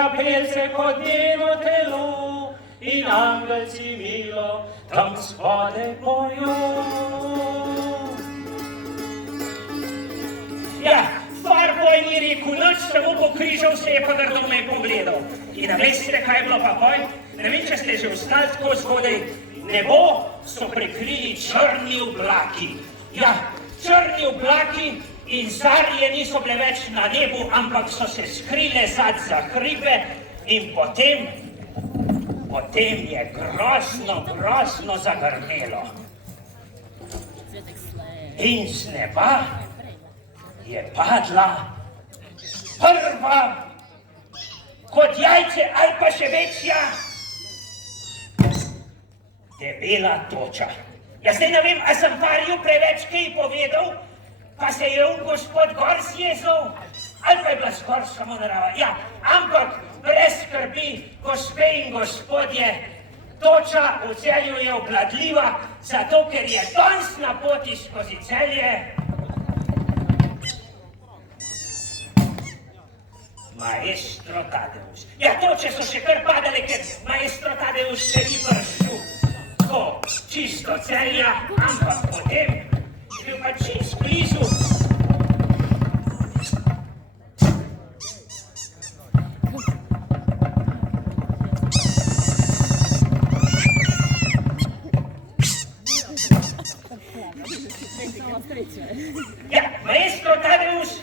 kapelce kot njeno telo in angelci milo tam spode pojo. Ja, Farboj ni rekel nič, samo pokrižal se je, pa grdo me je pogledal. In veste, kaj je bilo pa poj? Ne vem, če ste že vstali tako zgodaj. Nebo so prekrili črni oblaki. Ja, črni oblaki in zarje niso bile več na nebu, ampak so se skrile za hribe in potem je grozno zagrmelo. In z neba je padla prva, kot jajce ali pa še večja, debela toča. Jaz zdaj ne vem, a sem Farju preveč kaj povedal, pa se je gospod gor sjezal, ali pa je bila skor samo narava. Ja, ampak brez skrbi, gospe in gospodje, toča v Celju je obvladljiva, zato ker je danes na poti skozi Celje maestro Tadeus. Ja, toče so še kar padale, ker maestro Tadeus še ni prišel tako čisto Celja, ampak potem je bil pa čist blizu. Ja, maestro Tadeus,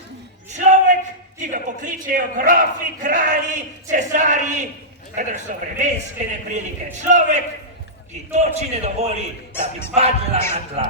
človek, ki ga pokličejo grofi, kralji, cesarji, kadar so vremenske neprilike. Človek, ki toči ne dovoli, da bi padla na tla.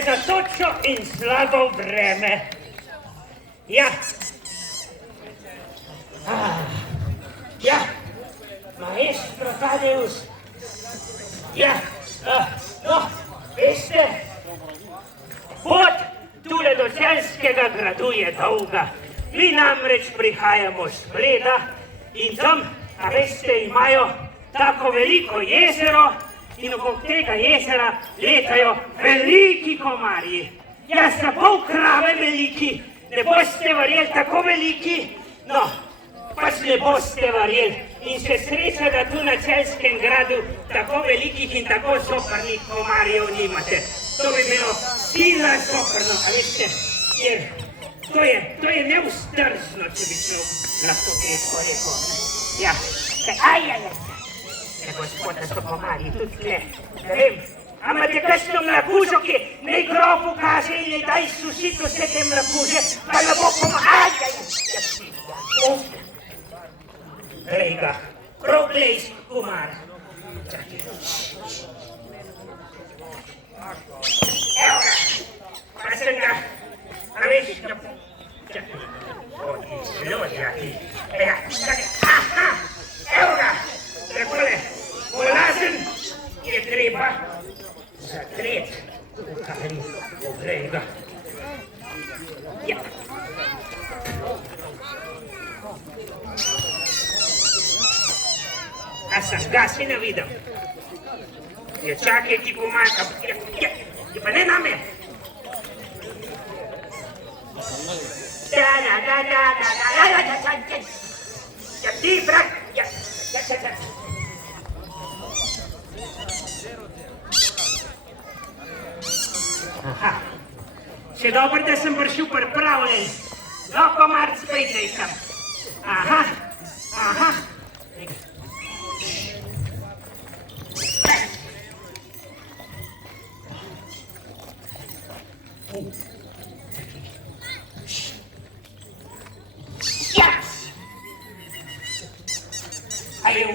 je za točo in slabo vreme. Ja. Ja, maestro Tadeus. Ja, no, veste, pot tule do Celjskega gradu je dolga. Mi namreč prihajamo s Bleda in tam, a veste, imajo tako veliko jezero in okrog tega jezera letajo veliki komarji. Ja, za pol krave veliki, ne boste verjeli, tako veliki, no, pač ne boste verjeli. In še sreča, da tu na Celjskem gradu tako velikih in tako zoprnih komarjev nimate. To bi bilo silno zoprno, a veste, jer to je neustržno, če bi človek lahko tako rekel. Ja, gospod, da so komarji tudi tle, ne vem. A imate kakšno mlakužo, ki naj grofu kaže in naj daj sušiti vse te mlakuže, pa ne bo Glej ga, prav glej, komar. Evo ga, pa sem ga, a veš, čakaj, odlično, jaki. Aha, evo ga, takole, polazen je treba zatret, glej ga. Ja. A sem ga si ne videl. Ja, čakaj ti pomaga. Ja, pa ne name. Ja, ti, brat. Ja. Aha. Še dobro, da sem prišel pripravljen. Lahko marc pejte sem. Aha.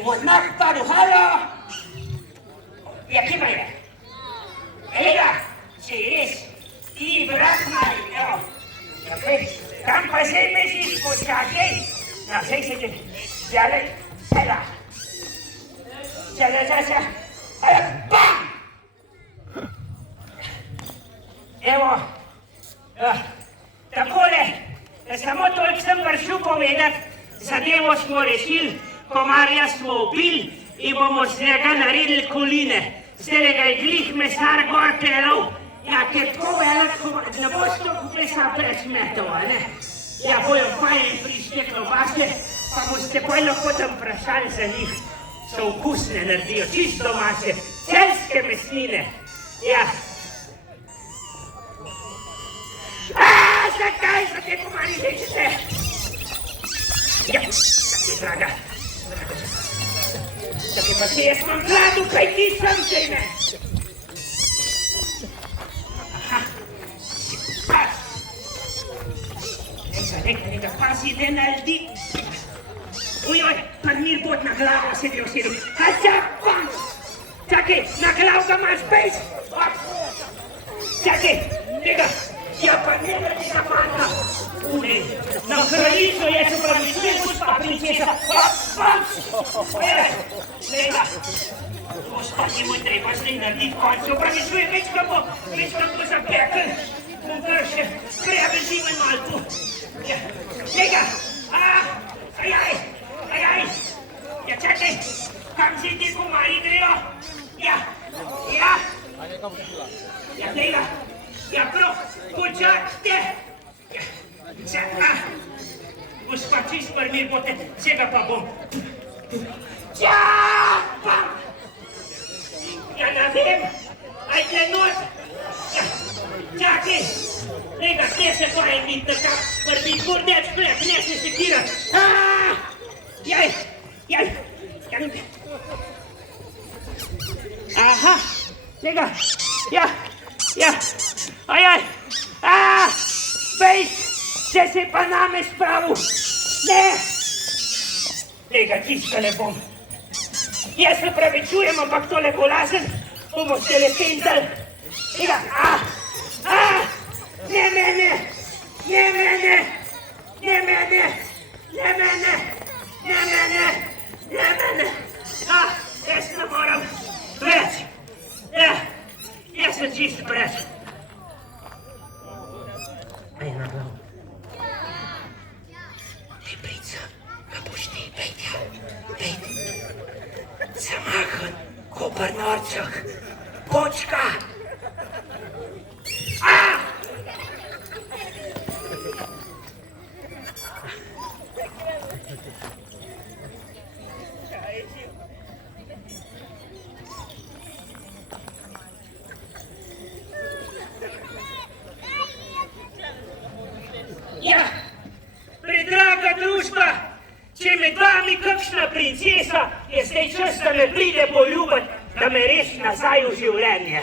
Buenas tardes, y aquí me iré. Ella, si es, y verás marido. Campa se me escucha aquí. No sé si ya le será. Ya. ¡Pam! Evo, takole, samo toliko sem prišel povedati, zadevo smo rešili. Komarja smo ubili in bomo z njega naredili koline. Zdaj ga je glih mesar gor pelal. Ja, ker tako velik komar, ne boš toliko mesa prečmetov, a ne? Ja, bojo fajn friške klobase, pa boste poj lahko tam vprašali za njih. So okusne naredijo, čisto domače, celjske mesnine. Ja. Zakaj so te komarji večete? Ja, tako je draga. Čakaj, pa se jaz imam vladu, kaj ti sem že ne? Aha, pas. Neka, pazi, ne naredi. Ujoj, pa mir bod na glavo sedel. Hača, pam! Čakaj, na glavo ga imaš, bejs! Čakaj, tega, ja pa ne naredi ga fanta. Na kraljico je se pravičujem, gospa princesa. Lega, gospa, ti moj treba z njim narediti konc. Pravičujem, več ga bo zapekel. Bom kar še preabenzimen malo tu. Lega, ajaj. Ja, čakaj, kam si ti komarji grejo? Ja, lega, ja prav, počakajte. Gospa, čist mir bote, vsega pa bom. Pam! Ja, ne vem, ajde not. Čakaj, lega, kje se fajn biti tako, prvi kurdec plep, ne se sekira. Jaj. Aha, lega, ja, ajaj, bejs, če se pa name spravil, ne, lega, čisto ne bom. Jaz se pravičujem, ampak tole bolazen, bomo se le pendali, lega, Ne mene! Ne mene! Ne mene! Ne mene! Ne mene! Ne mene! Jaz ne moram več! Jaz sem čist preč! Aj na glavu. Lipica, a boš ti, vejtja, vejt. Zamahan, ko pri norčah. Počka! Ja, predraga družba, če med vami kakšna princesa, je zdaj čas, da me pride poljubat, da me reši nazaj v življenje.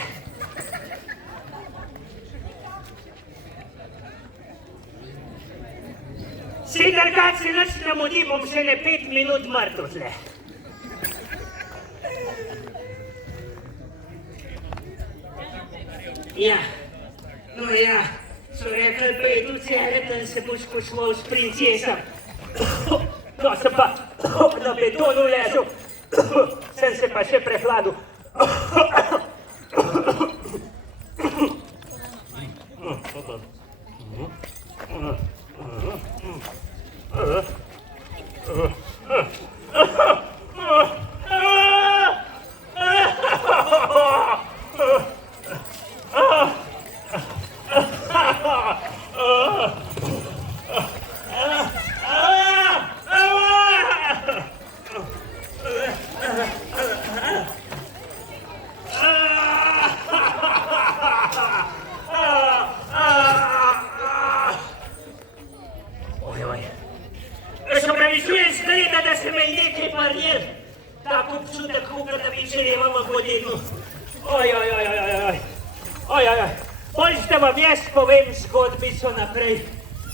Sej drugače se nič ne mudi, bom še ne 5 minut mrtev tle. Ja, no ja, so rekli, pojedu Celeten, se boš pošval s princesam. No, sem pa na betonu ležal, sem se pa še prehladil. Bolj da vam jaz povem zgodbico naprej.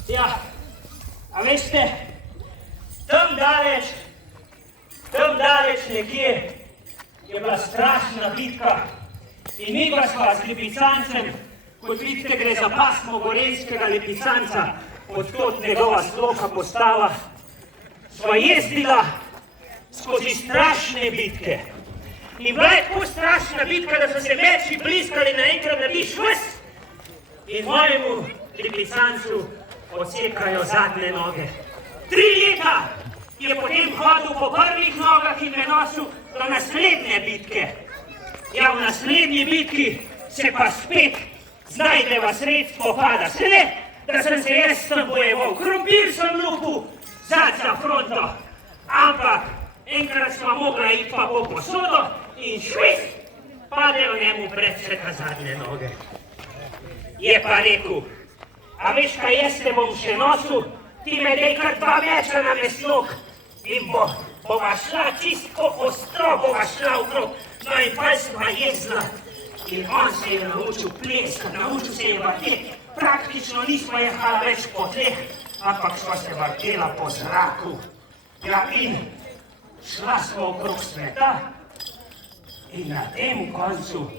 Ja, a veste, tam daleč nekje je bila strašna bitka in midva sva z lipicancem, kot vidite, gre za pasmo gorenjskega lipicanca, od tod njegova sloka postava, sva jezdila skozi strašne bitke. In bila je tako strašna bitka, da so se meči bliskali naenkrat, da bi šves in mojemu lipicancu odsekajo zadnje noge. 3 leta je potem hodil po prvih nogah in me nosil do naslednje bitke. Ja, v naslednji bitki se pa spet znajdeva sred spopada. Se ne, da sem se jaz tam bojeval, krompir sem lupil za fronto, ampak enkrat sva mogla iti pa po posodo in švist padejo njemu pred še ta zadnje noge. Je pa rekel, a veš kaj, jaz te bom še nosil, ti me dej kar 2 meča na mesnok in bova šla čisto ostro, bova šla okrog. No in pa sva jezla in on se je naučil pleskati, naučil se je vrteti. Praktično nismo jehala več po tleh, ampak sva se vrtela po zraku. Ja, in šla sva okrog sveta in na tem koncu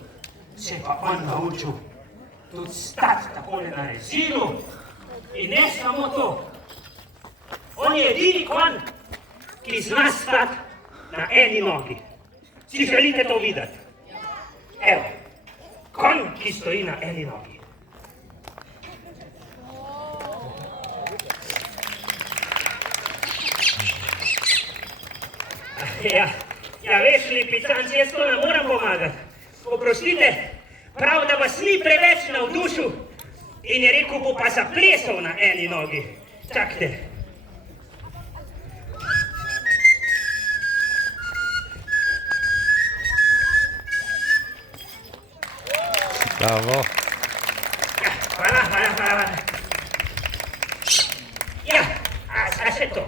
se pa on naučil tudi stati takole na rezilu in ne samo to. On je edini konj, ki zna stati na eni nogi. Si želite to videti? Evo, konj, ki stoji na eni nogi. Ja, veš, lipicanci, jaz to ne moram pomagati. Oprostite, prav, da vas ni preveč navdušil in je rekel, bo pa zaplesal na eni nogi. Čakajte. Bravo. Ja, hvala. Ja, a še to.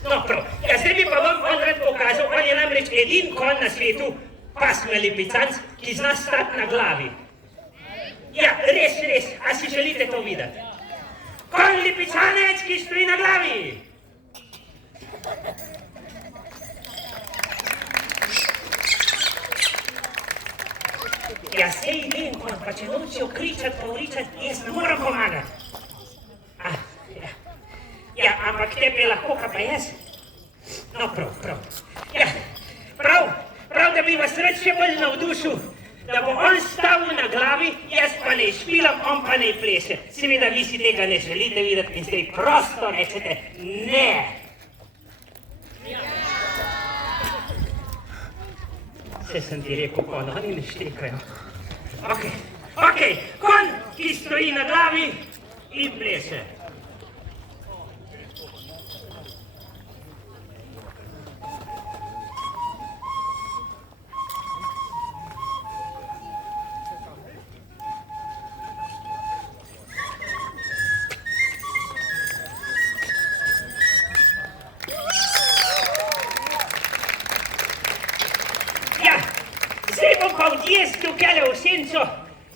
No, prav. Ja, zdaj bi pa vam on rad pokazal, on je namreč edin konj na svetu, pasme lipicanc, ki zna stati na glavi. Ja, res, a si želite to videti? Konj lipicanec, ki stoji na glavi. Ja sej vem, kon, pa če nočijo kričati, pa uričati, jaz ne moram pomagati. Ja, ampak tebi lahko, kaj pa jaz? No, prav. Ja, prav, da bi vas rad še bolj navdušil, da bo on stal na glavi, jaz pa ne špilam, on pa ne plese. Seveda, vi si tega ne želite videti in zdaj prosto rečete ne. Vse sem ti rekel, kon, oni ne štekajo. Okej, kon, ki stoji na glavi in plese. Zdaj bom pa odjezdil tele v senco,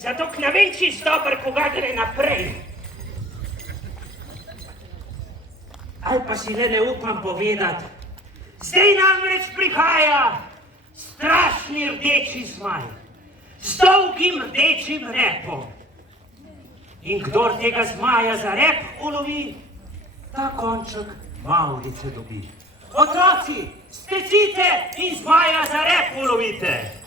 zato k ne vem čisto dober, koga gre naprej. Ali pa si le ne upam povedati. Zdaj namreč prihaja strašni rdeči zmaj z dolgim rdečim repom. In kdor tega zmaja za rep ulovi, ta konček mavrice dobi. Otroci, stecite in zmaja za rep ulovite.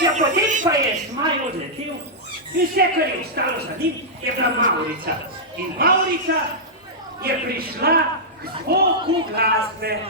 Ja, potem pa je zmaj odletel in vse, kar je ostalo za njim, je bila mavrica. In mavrica je prišla k zvoku glasbe.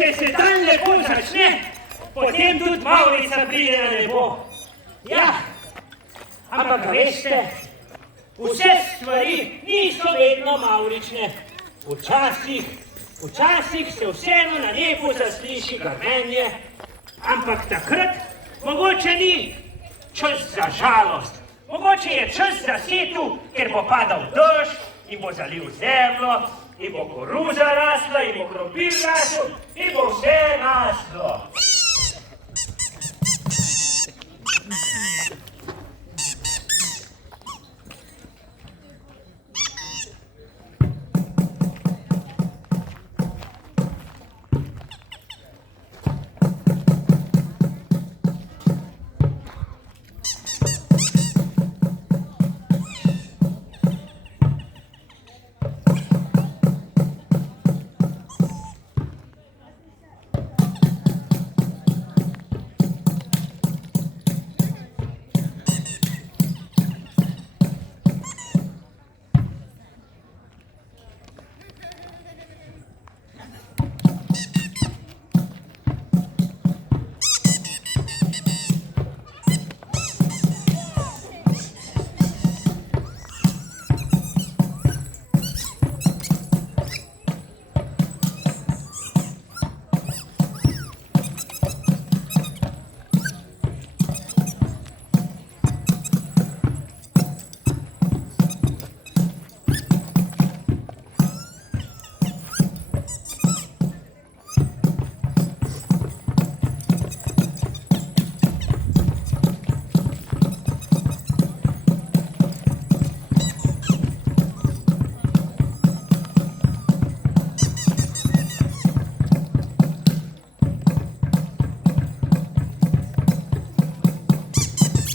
če se dan lepo začne, potem tudi Mavrica pride na nebo. Ja, ampak veste, vse stvari niso vedno mavrične. Včasih se vseeno na nebu zasliši grmenje, ampak takrat mogoče ni čas za žalost. Mogoče je čas za setu, ker bo padal dež in bo zalil zemljo, in bo koruza rasla, in bo krompir rasel, in bo vse raslo.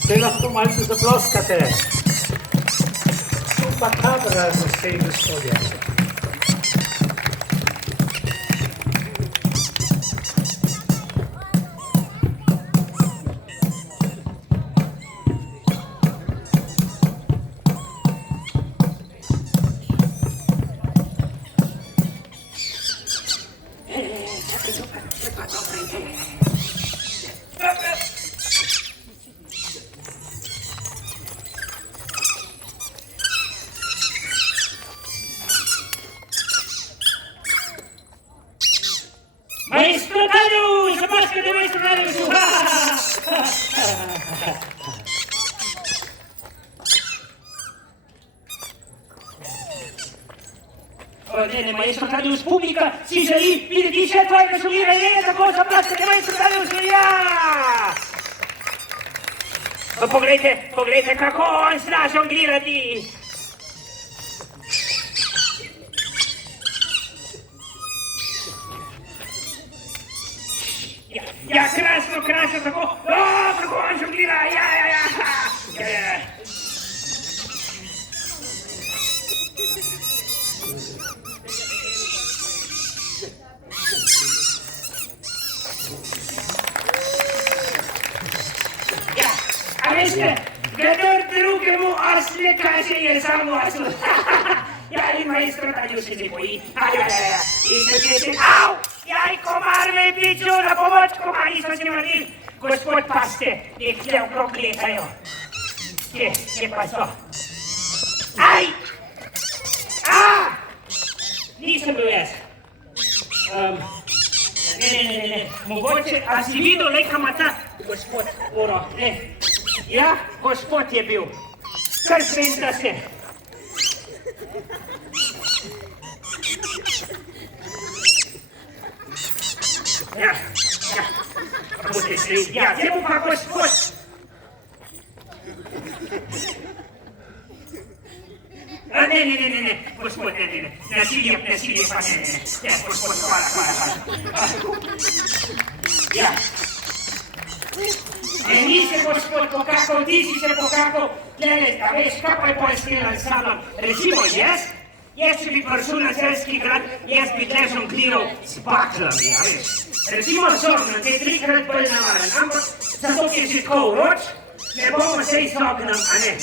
Zdaj lahko malce zaploskate. Chupacabra, gospe in gospodje. Maestro Tadeusz! Zapaskajte, maestro Tadeusz! Ne, maestro Tadeusz, publika si želi videti še tvojega žoliranja, je tako, zapaskajte, maestro Tadeusz! Ja! Poglejte, kako on zna žonglirati! Ja, krasno, tako, kako on žonglira, ja. Ja, a veste, kdor drugemu osle kaže, je samo osl. Ja, in maestro Tadeusz se boji, ja, in se pese, au! Jaj, komar me je pičil na pomoč, komari smo se vrnili. Gospod, paste, nekje okrog letajo. Kje pa so? Aj! Nisem bil jaz. Ne. Mogoče, a si videl, lejka mata? Gospod Uro, ne. Ja, gospod je bil. Kar smenta se. Ja, boste šli, ja, zdaj bo pa gospod. Ne, gospod, ne, nasilje pa ne, gospod, hvala. Ja. Ni se gospod pokakal, ti si se pokakal, glede, a veš, kaj pa je poiskal s mano, recimo jaz, če bi prišel na Celjski grad, jaz bi tle žongliral s baklami, a veš. Recimo Zornan, te 3-krat bolj navaren, ampak zato, ki je že tako vroč, ne bomo se izognili, a ne.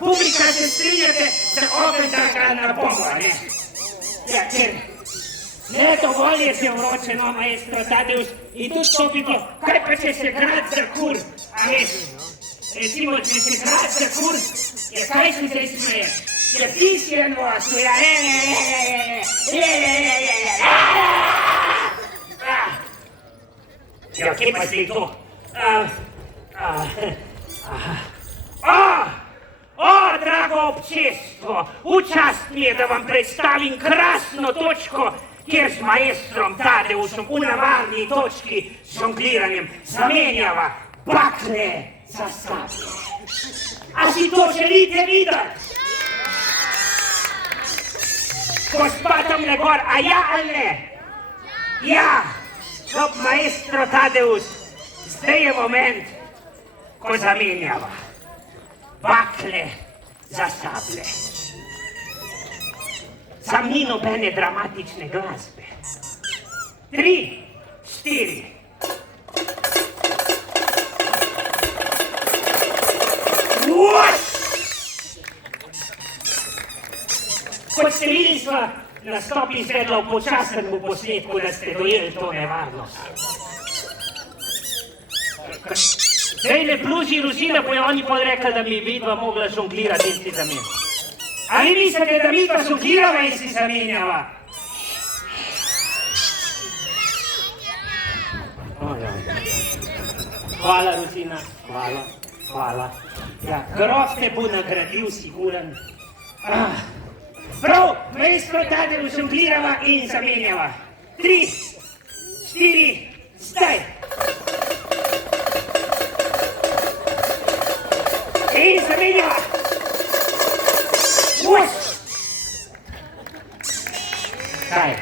Publika se strinjate, da ogenj da ga na bomo, a ne. Ja, ker Ne, dovolj je se vroče, no, maestro Tadeusz. In tudi to bi bilo, kaj pa če se grad za kur, a veš? Recimo, če se grad za kur, je kaj se zdaj smeje? Je pisjen vosu, ja, Ja, kje pa zdaj to? Drago občestvo, v čast mi je, da vam predstavim krasno točko, kjer z maestrom Tadeuszom v navadni točki s žongliranjem zamenjava bakle za sablje. A si to želite videti? Gospa tamle gor, a ja ali ne? Ja, dob maestro Tadeusz, zdaj je moment, ko zamenjava bakle za sablje. Sam ni nobene dramatične glasbe. 3, 4. Kot ste videli, sva nastop izvedla v počasnem posnetku, da ste dojeli to nevarnost. Zdaj ne pluži Rusina, bojo oni pol rekli, da mi vidva mogla žonglirati in si zamenjati. Ali mislite, da mi pa žonglirava in si zamenjava? Hvala, Rusina, hvala. Ja, grof te bo nagradil, siguren. Prav, maestro Tadeusz, žonglirava in zamenjava. 3, 4, zdaj! In zamenjava! Kaj?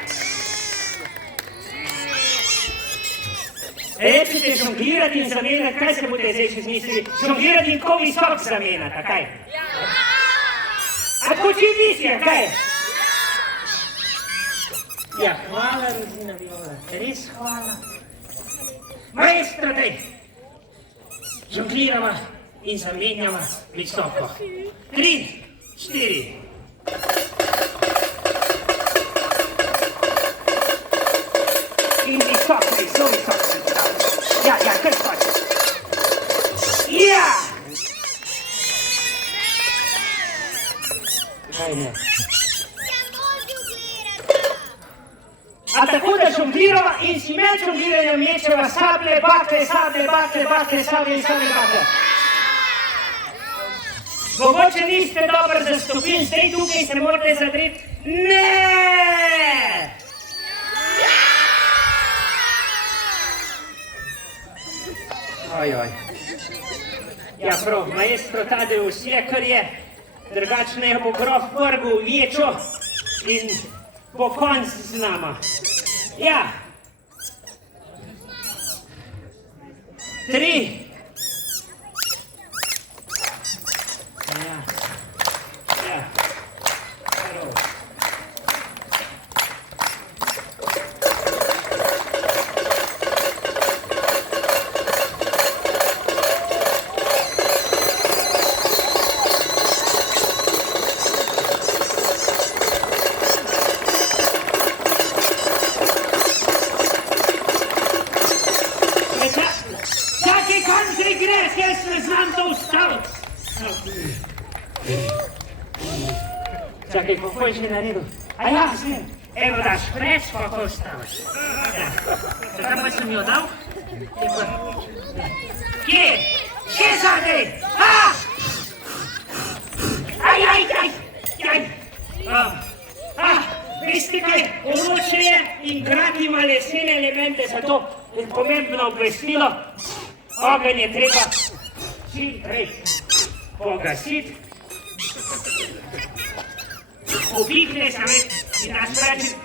Rečete žonglirati in zamenjati, kaj se boste zdaj še zmislili? Žonglirati in ko visok zamenjati, kaj? A ko čim višje, kaj? Ja, hvala, Rozina Viola, res hvala. Maestro, daj! Žonglirava in zamenjava visoko. 3, 4. In visoko, zelo visoko. Ja, kar skoči. Ja! Kaj ne? A tako da žonglirava in si med žongliranjem mečeva sablje, bakle, sablje, in sablje, bakle. Mogoče niste dobro zastopili, zdaj tukaj se morate zadreti. Ne! Ojoj. Ja, prav, maestro Tadeusz je, kar je. Drugačne bo grof vrgel večjo in bo konc z nama. Ja. 3. Ja. Prav. Čakaj, kam zdaj greš, jaz ne znam to ustaviti. Čakaj, kako je že naredil? A ja, zdaj, evo daš preč, kako ustaviš. Tam pa sem jo dal? Kje? Kje zadej? Veste kaj, vroče je in grad ima lesene elemente, zato je pomembno obvestilo. Ogenj je treba čim prej pogasiti. Popigne se već i naspraći.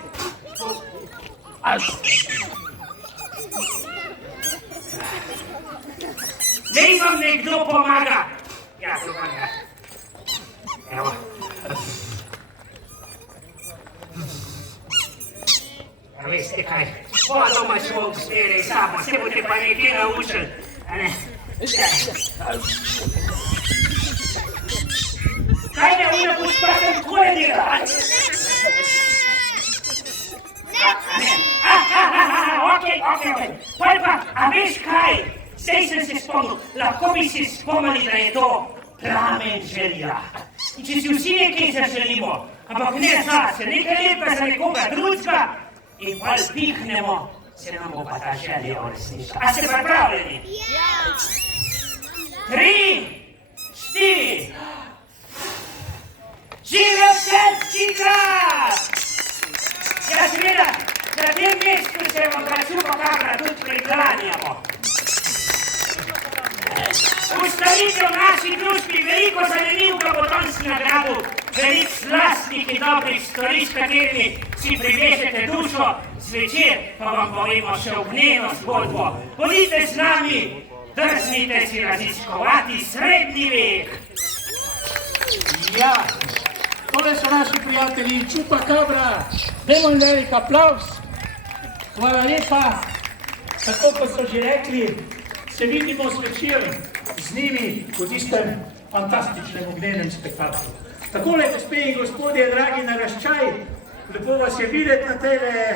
Ne vam nekdo pomaga. Ja pomagam. Evo. A veste kaj, doma smo obsteli samo, se boste pa nekaj naučili. A ne? Kaj ne, ona bo spratem, ko je dela? okej. Pol pa, a veš kaj? Zdaj sem se spomnil, lahko bi si spomnili, da je to plamen želja. In če si vsi nekaj zaželimo, ampak ne zase, nekaj lepa za nekoga drugega, in pol pihnemo, se nam bo pa ta želja uresničila. A ste pripravljeni? Ja! 3, 4. Živel Celjski grad! Ja, seveda, na tem mestu se vam pa Čupakabra tudi priklanjamo. Ustavitev naši družbi veliko zanimivka bo danes na gradu, veliko slastnih in dobrih stvari, s katerimi si privežete dušo, zvečer pa vam povemo še ognjeno zgodbo. Bodite z nami, drznite si raziskovati srednji vek. Ja, tole so naši prijatelji Čupakabra. Dajmo jim velik aplavz. Hvala lepa. Tako kot so že rekli, se vidimo zvečer z njimi v tistem fantastičnem ognjenem spektaklu. Takole, gospe in gospodje, dragi naraščaj, lepo vas je videti na tele